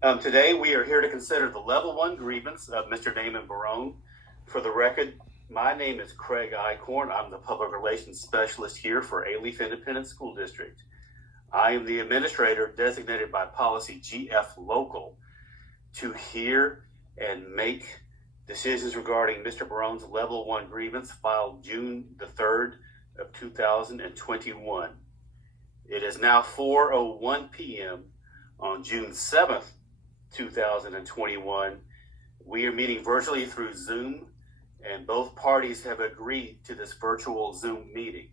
Today we are here to consider the level 1 grievance of Mr. Damon Barone. For the record, my name is Craig Eichhorn. I'm the public relations specialist here for Alief Independent School District. I am the administrator designated by policy GF Local to hear and make decisions regarding Mr. Barone's level 1 grievance filed June the 3rd of 2021. It is now 4:01 p.m. on June 7th, 2021. We are meeting virtually through Zoom, and both parties have agreed to this virtual Zoom meeting.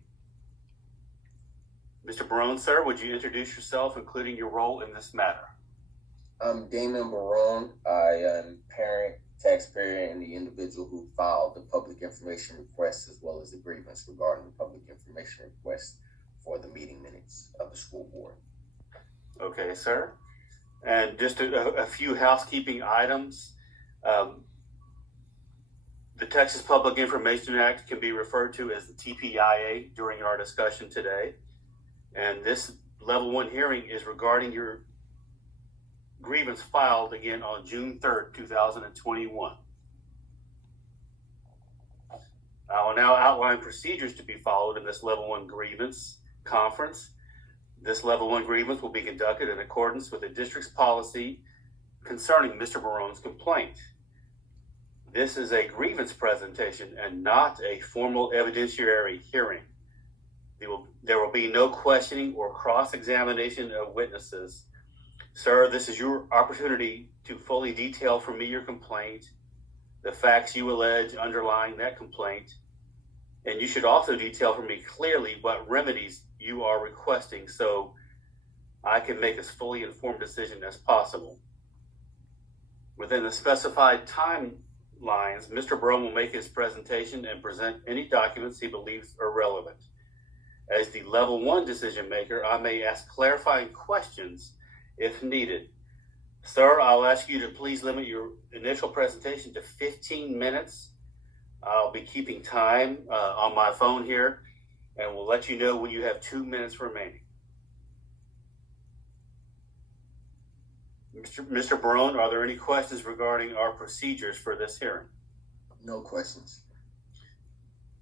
Mr. Barone, sir, would you introduce yourself, including your role in this matter? I'm Damon Barone. I am parent, taxpayer, and the individual who filed the public information request as well as the grievance regarding the public information request for the meeting minutes of the school board. Okay, sir. And just a few housekeeping items. The Texas Public Information Act can be referred to as the TPIA during our discussion today. And this level 1 hearing is regarding your grievance filed again on June 3rd, 2021. I will now outline procedures to be followed in this level 1 grievance conference. This level 1 grievance will be conducted in accordance with the district's policy concerning Mr. Barone's complaint. This is a grievance presentation and not a formal evidentiary hearing. There will be no questioning or cross-examination of witnesses. Sir, this is your opportunity to fully detail for me your complaint, the facts you allege underlying that complaint, and you should also detail for me clearly what remedies you are requesting so I can make as fully informed decision as possible. Within the specified timelines, Mr. Barone will make his presentation and present any documents he believes are relevant. As the level 1 decision maker, I may ask clarifying questions if needed. Sir, I'll ask you to please limit your initial presentation to 15 minutes. I'll be keeping time on my phone here, and we'll let you know when you have 2 minutes remaining. Mr. Barone, are there any questions regarding our procedures for this hearing? No questions.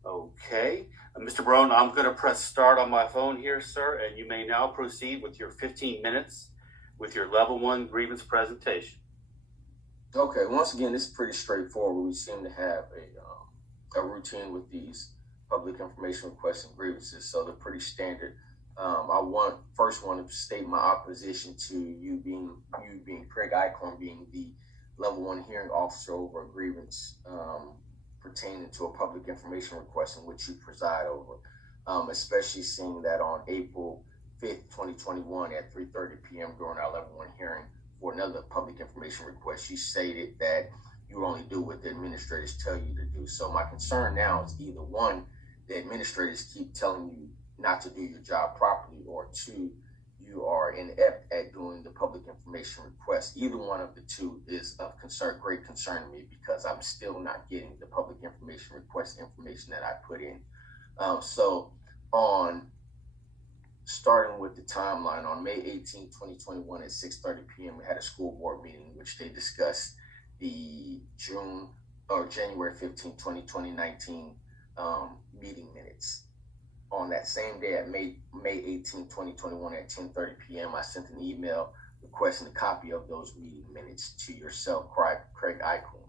Okay. Mr. Barone, I'm going to press start on my phone here, sir, and you may now proceed with your 15 minutes with your level 1 grievance presentation. Okay, once again, this is pretty straightforward. We seem to have a routine with these public information requests and grievances, so they're pretty standard. I first want to state my opposition to you being Craig Eichhorn being the level 1 hearing officer over a grievance pertaining to a public information request in which you preside over, especially seeing that on April 5th, 2021 at 3:30 p.m. during our level 1 hearing for another public information request, you stated that you only do what the administrators tell you to do. So my concern now is either one, the administrators keep telling you not to do your job properly, or two, you are inept at doing the public information request. Either one of the two is of great concern to me, because I'm still not getting the public information request information that I put in. So on starting with the timeline, on May 18, 2021 at 6:30 p.m., we had a school board meeting in which they discussed the January 15, 2019 meeting minutes. On that same day, at May 18, 2021 at 10:30 p.m., I sent an email requesting a copy of those meeting minutes to yourself, Craig Eichhorn.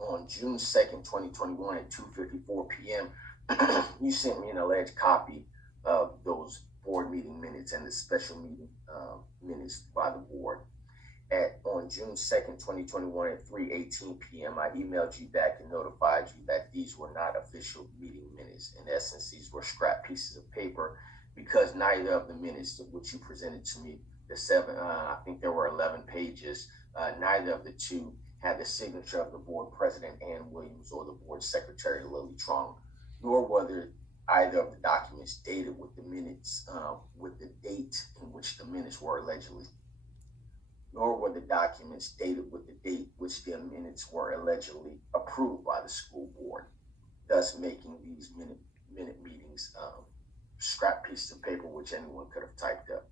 On June 2nd, 2021 at 2:54 p.m., you sent me an alleged copy of those board meeting minutes and the special meeting minutes by the board. On June 2nd, 2021 at 3:18 p.m., I emailed you back and notified you that these were not official meeting minutes. In essence, these were scrap pieces of paper, because neither of the minutes which you presented to me, I think there were 11 pages, neither of the two had the signature of the board president, Ann Williams, or the board secretary, Lily Trong, nor were either of the documents dated with the minutes, with the date in which the minutes were allegedly, nor were the documents dated with the date which the minutes were allegedly approved by the school board, thus making these minute meetings scrap pieces of paper which anyone could have typed up.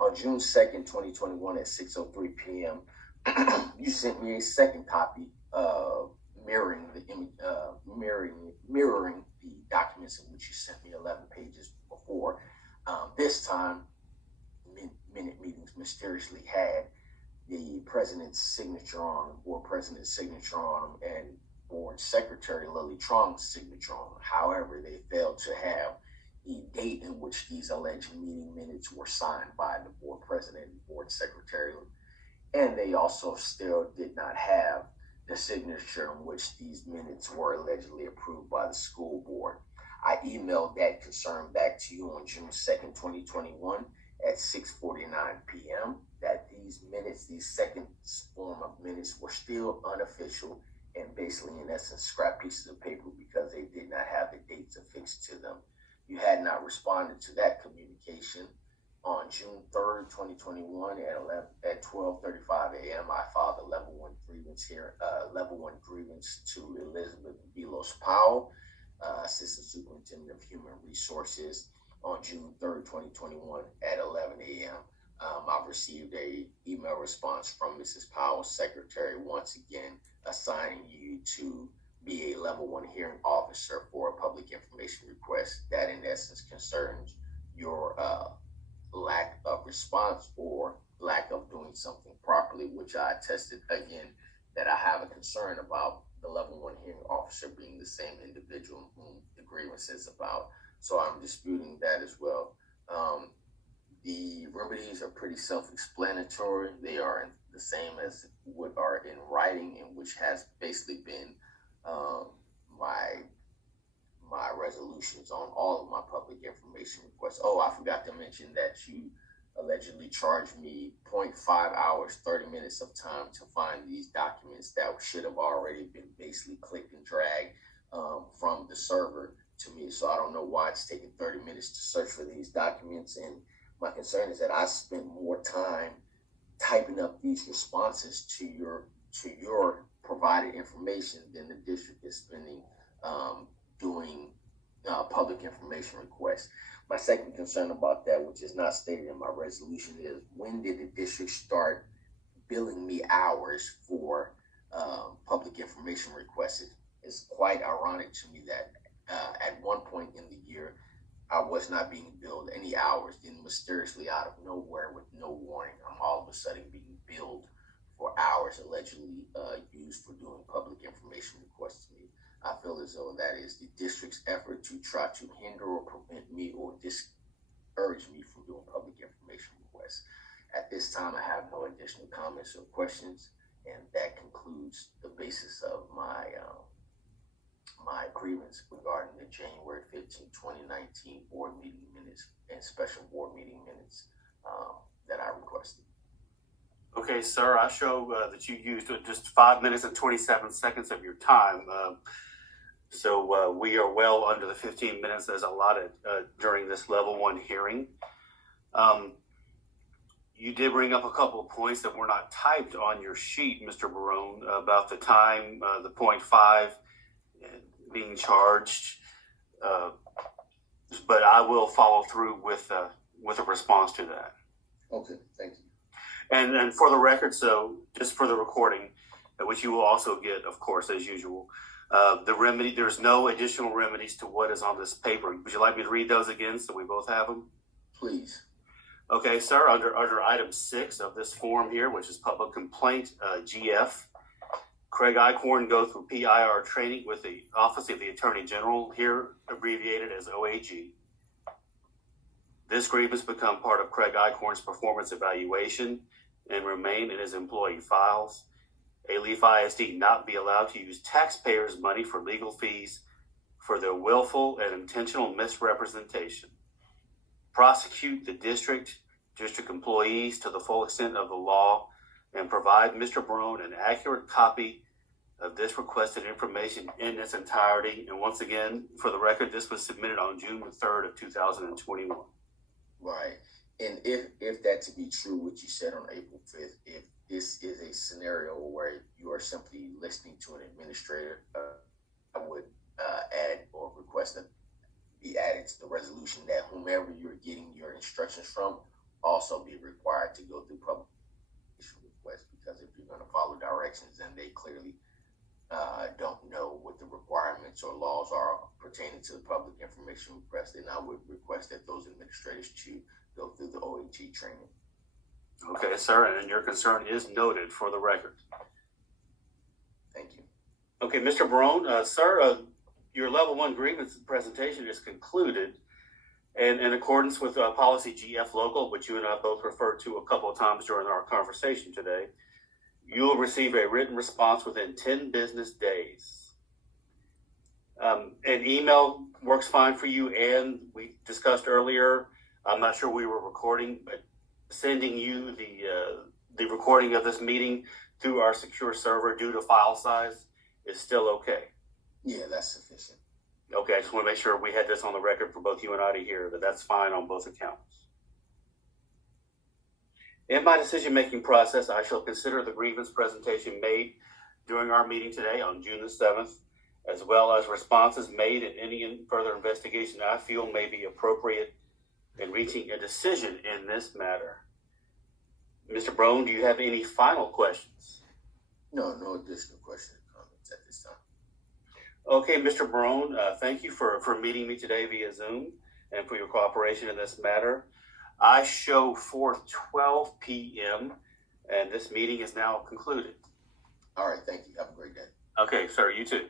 On June 2nd, 2021 at 6:03 p.m., you sent me a second copy mirroring the documents in which you sent me 11 pages before. This time, minute meetings mysteriously had the president's signature on them, board president's signature on them, and board secretary Lily Trong's signature on them. However, they failed to have the date in which these alleged meeting minutes were signed by the board president and board secretary. And they also still did not have the signature in which these minutes were allegedly approved by the school board. I emailed that concern back to you on June 2nd, 2021 at 6:49 p.m. that these minutes, these second form of minutes, were still unofficial and basically, in essence, scrap pieces of paper because they did not have the dates affixed to them. You had not responded to that communication. On June 3rd, 2021 at 12:35 a.m., I filed a level one grievance to Elizabeth Belos Powell, Assistant Superintendent of Human Resources, on June 3rd, 2021 at 11 a.m. I've received a email response from Mrs. Powell's secretary, once again assigning you to be a level one hearing officer for a public information request that in essence concerns your lack of response or lack of doing something properly, which I attested again that I have a concern about the level one hearing officer being the same individual whom the grievance is about. So I'm disputing that as well. The remedies are pretty self-explanatory. They are the same as what are in writing, and which has basically been my resolutions on all of my public information requests. Oh, I forgot to mention that you allegedly charged me 0.5 hours, 30 minutes of time to find these documents that should have already been basically clicked and dragged from the server to me. So I don't know why it's taking 30 minutes to search for these documents. And my concern is that I spent more time typing up these responses to your provided information than the district is spending doing public information requests. My second concern about that, which is not stated in my resolution, is when did the district start billing me hours for public information requests? It's quite ironic to me that at one point in the year, I was not being billed any hours. Then mysteriously out of nowhere with no warning, I'm all of a sudden being billed for hours allegedly used for doing public information requests to me. I feel as though that is the district's effort to try to hinder or prevent me or discourage me from doing public information requests. At this time, I have no additional comments or questions, and that concludes the basis of my my grievance regarding the January 15, 2019 board meeting minutes and special board meeting minutes that I requested. Okay, sir, I show that you used just 5 minutes and 27 seconds of your time. So we are well under the 15 minutes as allotted during this level one hearing. You did bring up a couple of points that were not typed on your sheet, Mr. Barone, about the time, the 0.5 being charged. But I will follow through with a response to that. Okay, thank you. And for the record, so just for the recording, which you will also get, of course, as usual, the remedy, there's no additional remedies to what is on this paper. Would you like me to read those again so we both have them? Please. Okay, sir, under item 6 of this form here, which is public complaint, GF, Craig Eichhorn goes through PIR training with the Office of the Attorney General, here abbreviated as OAG. This grievance become part of Craig Eichhorn's performance evaluation and remain in his employee files. Alief ISD not be allowed to use taxpayers' money for legal fees for their willful and intentional misrepresentation. Prosecute the district employees to the full extent of the law, and provide Mr. Barone an accurate copy of this requested information in its entirety. And once again, for the record, this was submitted on June 3rd of 2021. Right. And if that to be true, what you said on April 5th, if this is a scenario where you are simply listening to an administrator, I would add or request that be added to the resolution that whomever you're getting your instructions from also be required to go through public request, because if you're going to follow directions and they clearly don't know what the requirements or laws are pertaining to the public information request, then I would request that those administrators to go through the OAG training. Okay, sir, and your concern is noted for the record. Thank you. Okay, Mr. Barone, sir, your level 1 grievance presentation is concluded, and in accordance with policy GF local, which you and I both referred to a couple of times during our conversation today, you will receive a written response within 10 business days. An email works fine for you, and we discussed earlier, I'm not sure we were recording, but sending you the recording of this meeting through our secure server due to file size is still okay. Yeah, that's sufficient. Okay, I just want to make sure we had this on the record for both you and I to hear that that's fine on both accounts. In my decision-making process, I shall consider the grievance presentation made during our meeting today on June the 7th, as well as responses made and any further investigation I feel may be appropriate in reaching a decision in this matter. Mr. Barone, do you have any final questions? No additional questions or comments at this time. Okay, Mr. Barone, thank you for meeting me today via Zoom and for your cooperation in this matter. I show 4:12 p.m. and this meeting is now concluded. All right, thank you. Have a great day. Okay, sir, you too.